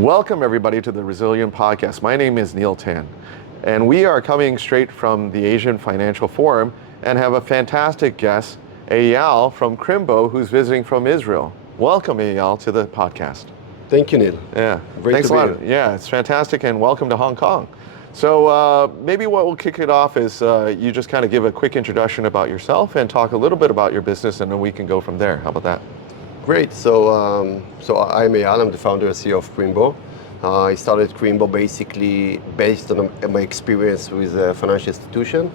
Welcome everybody to the Resilient Podcast. My name is Neil Tan, and we are coming straight from the Asian Financial Forum and have a fantastic guest, Eyal from CRYMBO, who's visiting from Israel. Welcome, Eyal, to the podcast. Thank you, Neil. Yeah, Great thanks to a be lot. here. Yeah, it's fantastic, and welcome to Hong Kong. So maybe what we'll kick it off is you just kind of give a quick introduction about yourself and talk a little bit about your business, and then we can go from there. How about that? Great. So I'm Eyal. I'm the founder and CEO of CRYMBO. I started CRYMBO basically based on my experience with a financial institution.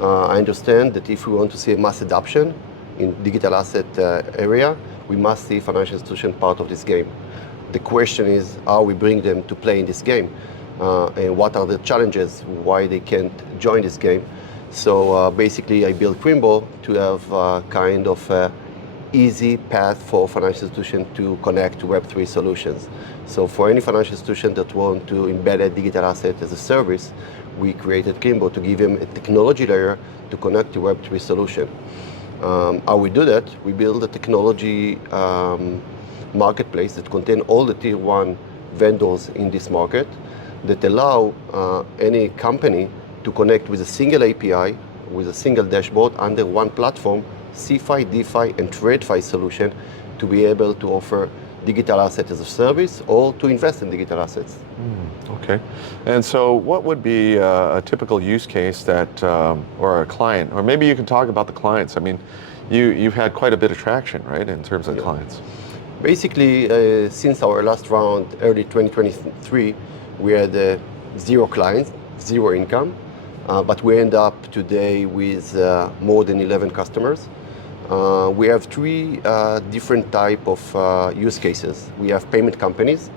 I understand that if we want to see a mass adoption in digital asset area, we must see financial institution part of this game. The question is how we bring them to play in this game, and what are the challenges, why they can't join this game. So basically I built CRYMBO to have kind of easy path for financial institution to connect to Web3 solutions. So for any financial institution that want to embed a digital asset as a service, we created CRYMBO to give them a technology layer to connect to Web3 solution. How we do that? We build a technology marketplace that contain all the tier one vendors in this market that allow any company to connect with a single API, with a single dashboard under one platform, CeFi, DeFi, and TradFi solution to be able to offer digital asset as a service or to invest in digital assets. Okay. And so what would be a typical use case that, or a client, or maybe you can talk about the clients. I mean, you've had quite a bit of traction, right, in terms of clients. Basically, since our last round, early 2023, we had 0 clients, 0 income, but we end up today with more than 11 customers. We have 3 different type of use cases. We have payment companies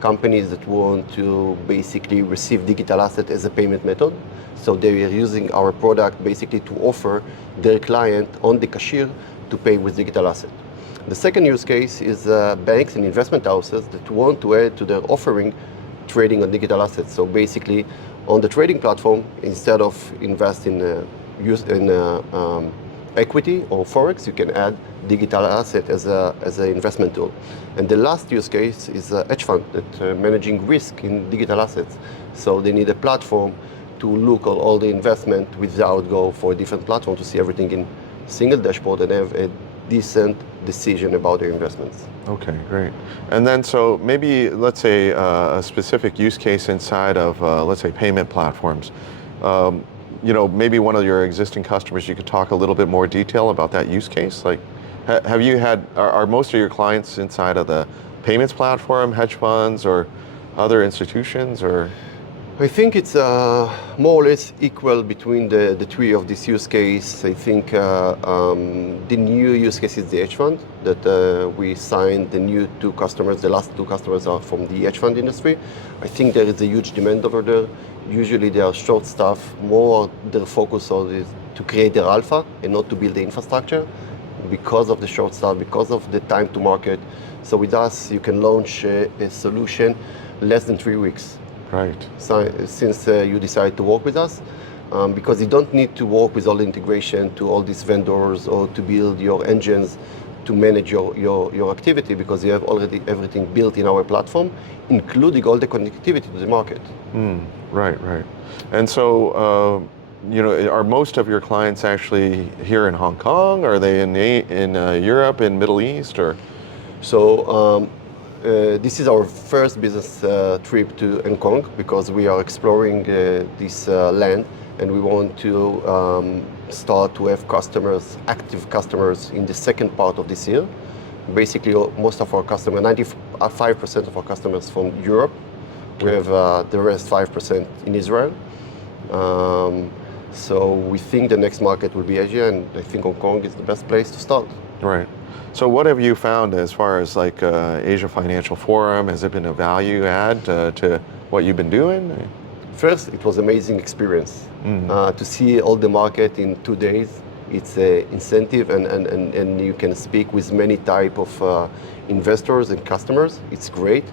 that want to basically receive digital asset as a payment method. So they are using our product basically to offer their client on the cashier to pay with digital asset. The second use case is banks and investment houses that want to add to their offering trading on digital assets. So basically on the trading platform, instead of invest in equity or forex, you can add digital asset as an investment tool. And the last use case is a hedge fund that managing risk in digital assets. So they need a platform to look at all the investment without go for a different platform to see everything in single dashboard and have a decent decision about their investments. Okay, great. And then so maybe let's say a specific use case inside of let's say payment platforms. Maybe one of your existing customers, you could talk a little bit more detail about that use case. Like, have you had, are most of your clients inside of the payments platform, hedge funds, or other institutions, or? I think it's more or less equal between the 3 of this use case. I think the new use case is the hedge fund that we signed the new 2 customers. The last 2 customers are from the hedge fund industry. I think there is a huge demand over there. Usually they are short staff, more their focus on is to create their alpha and not to build the infrastructure because of the short staff, because of the time to market. So with us, you can launch a solution less than 3 weeks. Right. So, since you decide to work with us, because you don't need to work with all the integration to all these vendors or to build your engines to manage your activity, because you have already everything built in our platform, including all the connectivity to the market. Right. And so, are most of your clients actually here in Hong Kong? Are they in Europe, in Middle East, or? So this is our first business trip to Hong Kong because we are exploring this land, and we want to start to have customers, active customers, in the second part of this year. Basically, most of our customers, 95% of our customers from Europe. We have the rest 5% in Israel. So we think the next market will be Asia, and I think Hong Kong is the best place to start. Right. So what have you found as far as like Asia Financial Forum? Has it been a value add to what you've been doing? First, it was amazing experience. To see all the market in 2 days. It's an incentive, and you can speak with many type of investors and customers. It's great.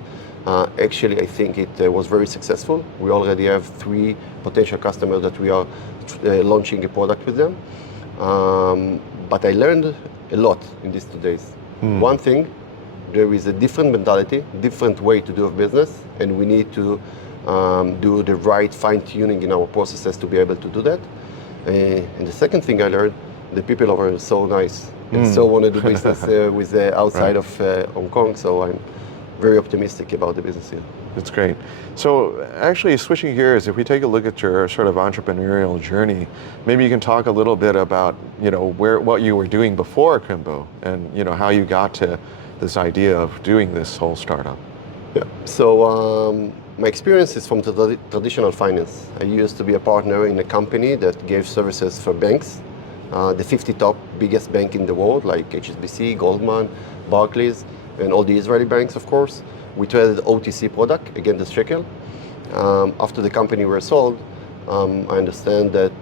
Actually, I think it was very successful. We already have 3 potential customers that we are launching a product with them. But I learned a lot in these 2 days. One thing, there is a different mentality, different way to do business, and we need to do the right fine-tuning in our processes to be able to do that. And the second thing I learned, the people over are so nice and so want to do business with outside of Hong Kong. So I'm very optimistic about the business here. That's great. So actually switching gears, if we take a look at your sort of entrepreneurial journey, maybe you can talk a little bit about, what you were doing before CRYMBO and, how you got to this idea of doing this whole startup. Yeah. So my experience is from traditional finance. I used to be a partner in a company that gave services for banks, the 50 top biggest bank in the world, like HSBC, Goldman, Barclays, and all the Israeli banks, of course. We traded OTC product against the shekel. After the company were sold, I understand that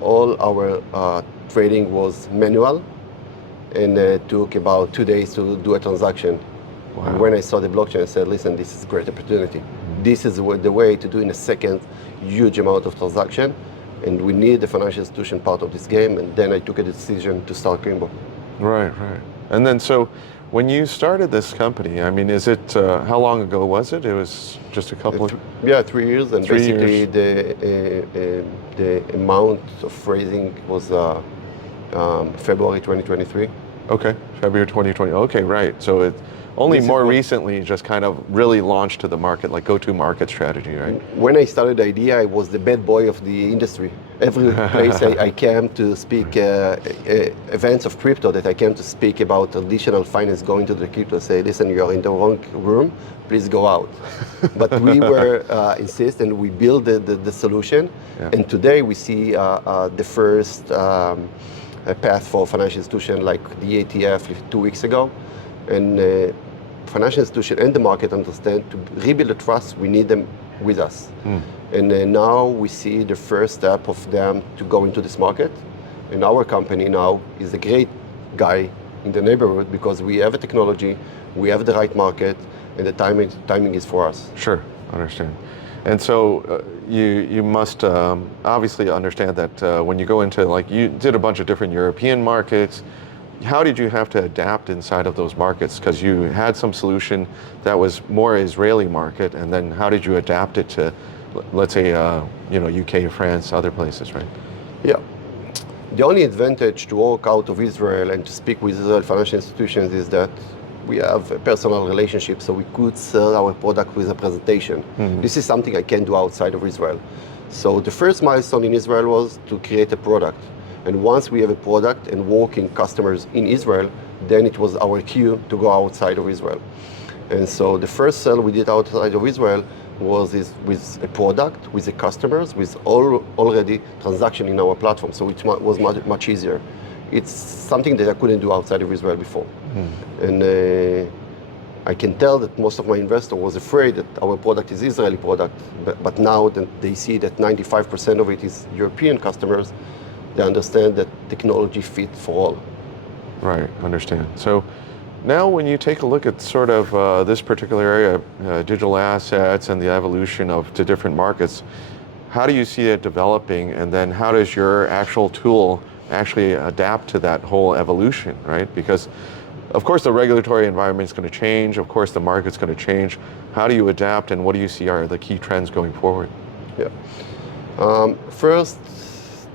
all our trading was manual, and it took about 2 days to do a transaction. Wow. And when I saw the blockchain, I said, listen, this is a great opportunity. This is the way to do in a second huge amount of transaction, and we need the financial institution part of this game. And then I took a decision to start CRYMBO. Right. And then so when you started this company, I mean, is it, how long ago was it? It was just a couple of... Yeah, 3 years. And 3 basically years. The amount of raising was February 2023. Okay, February 2020. Okay, right. So it only more recently just kind of really launched to the market, like go-to-market strategy, right? When I started the idea, I was the bad boy of the industry. Every place I came to speak, events of crypto that I came to speak about traditional finance going to the crypto, say, listen, you are in the wrong room, please go out. But we were insist and we built the solution. Yeah. And today we see the first path for financial institution like the ATF 2 weeks ago. And financial institution and the market understand to rebuild the trust, we need them with us. And now we see the first step of them to go into this market. And our company now is a great guy in the neighborhood because we have a technology, we have the right market, and the timing is for us. Sure, understand. And so you must obviously understand that when you go into, like you did a bunch of different European markets, how did you have to adapt inside of those markets? Because you had some solution that was more Israeli market, and then how did you adapt it to, let's say, UK, France, other places, right? Yeah. The only advantage to work out of Israel and to speak with Israel financial institutions is that we have a personal relationship, so we could sell our product with a presentation. This is something I can't do outside of Israel. So the first milestone in Israel was to create a product. And once we have a product and working customers in Israel, then it was our cue to go outside of Israel. And so the first sale we did outside of Israel was with a product, with the customers, with already transaction in our platform. So it was much easier. It's something that I couldn't do outside of Israel before. And I can tell that most of my investors was afraid that our product is Israeli product, but now that they see that 95% of it is European customers, they understand that technology fits for all. Right, understand. So now when you take a look at sort of this particular area, digital assets and the evolution to different markets, how do you see it developing, and then how does your actual tool actually adapt to that whole evolution, right? Because of course the regulatory environment is going to change, of course the market's going to change. How do you adapt, and what do you see are the key trends going forward? Yeah. First,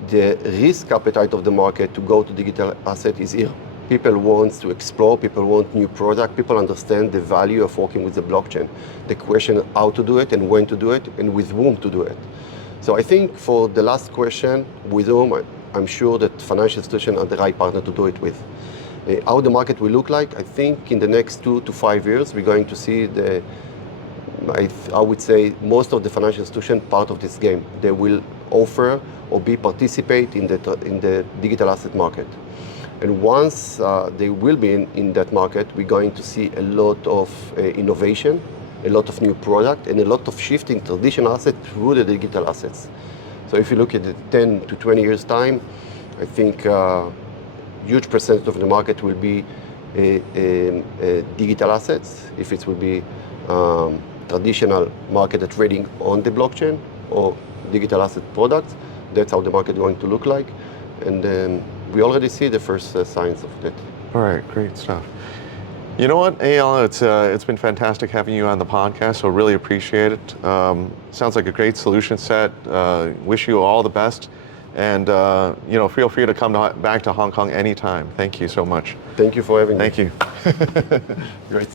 the risk appetite of the market to go to digital asset is here. People want to explore, people want new product, people understand the value of working with the blockchain. The question how to do it and when to do it and with whom to do it. So I think for the last question, with whom, I'm sure that financial institutions are the right partner to do it with. How the market will look like, I think in the next 2 to 5 years, we're going to see I would say most of the financial institutions part of this game. They will offer or participate in the digital asset market. And once they will be in that market, we're going to see a lot of innovation, a lot of new product, and a lot of shifting traditional assets through the digital assets. So if you look at the 10 to 20 years time, I think huge percentage of the market will be digital assets, if it will be traditional market trading on the blockchain or digital asset products. That's how the market is going to look like. And we already see the first signs of that. All right, great stuff. You know what, Eyal, it's been fantastic having you on the podcast, so really appreciate it. Sounds like a great solution set. Wish you all the best, and feel free to come back to Hong Kong anytime. Thank you so much. Thank you for having me. Thank you. Great.